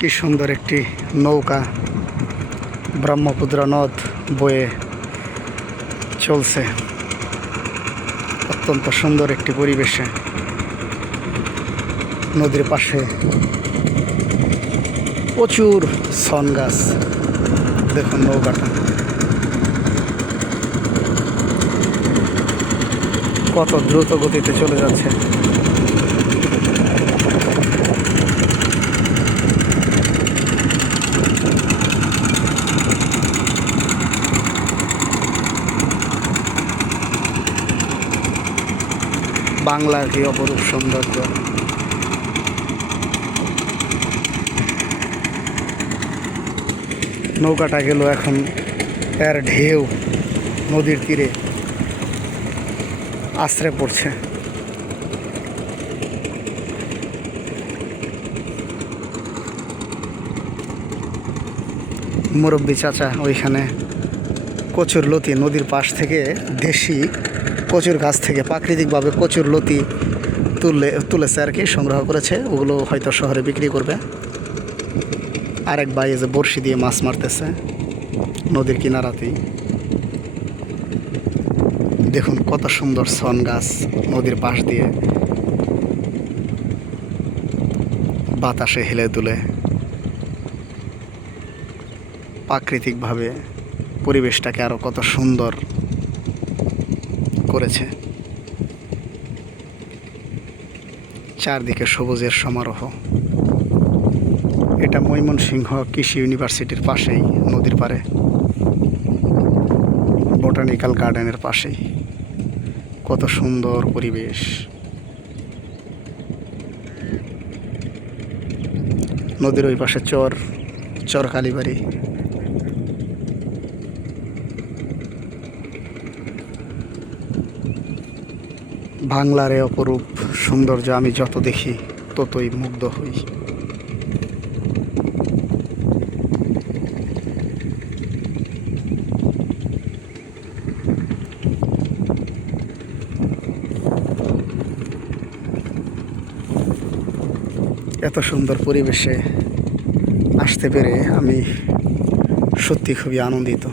কি সুন্দর একটি নৌকা ব্রহ্মপুত্র নদ বয়ে চলছে। অত্যন্ত সুন্দর একটি পরিবেশে নদীর পাশে প্রচুর শন গাছ। দেখুন নৌকাটা কত দ্রুত গতিতে চলে যাচ্ছে। বাংলার কি অপরূপ সৌন্দর্য। নৌকাটা গেল এখন এর ঢেউ নদীর তীরে আশ্রে পড়ছে। মুরব্বী চাচা ওইখানে কচুর লতি নদীর পাশ থেকে দেশি কচুর গাছ থেকে প্রাকৃতিকভাবে কচুর লতি তুলেছে আর কি, সংগ্রহ করেছে। ওগুলো হয়তো শহরে বিক্রি করবে। আরেক ভাই যে বড়শি দিয়ে মাছ মারতেছে নদীর কিনারাতেই। দেখুন কত সুন্দর শন গাছ নদীর পাশ দিয়ে বাতাসে হেলে দুলে প্রাকৃতিকভাবে পরিবেশটাকে আরো কত সুন্দর করেছে। চারদিকে সবুজের সমারোহ। এটা ময়মনসিংহ কৃষি ইউনিভার্সিটির পাশেই, নদীর পাড়ে বোটানিক্যাল গার্ডেনের পাশেই। কত সুন্দর পরিবেশ। নদীর ওই পাশে চর কালীবাড়ি। বাংলার এ অপরূপ সৌন্দর্য আমি যত দেখি ততই মুগ্ধ হই। এত সুন্দর পরিবেশে আসতে পেরে আমি সত্যি খুবই আনন্দিত।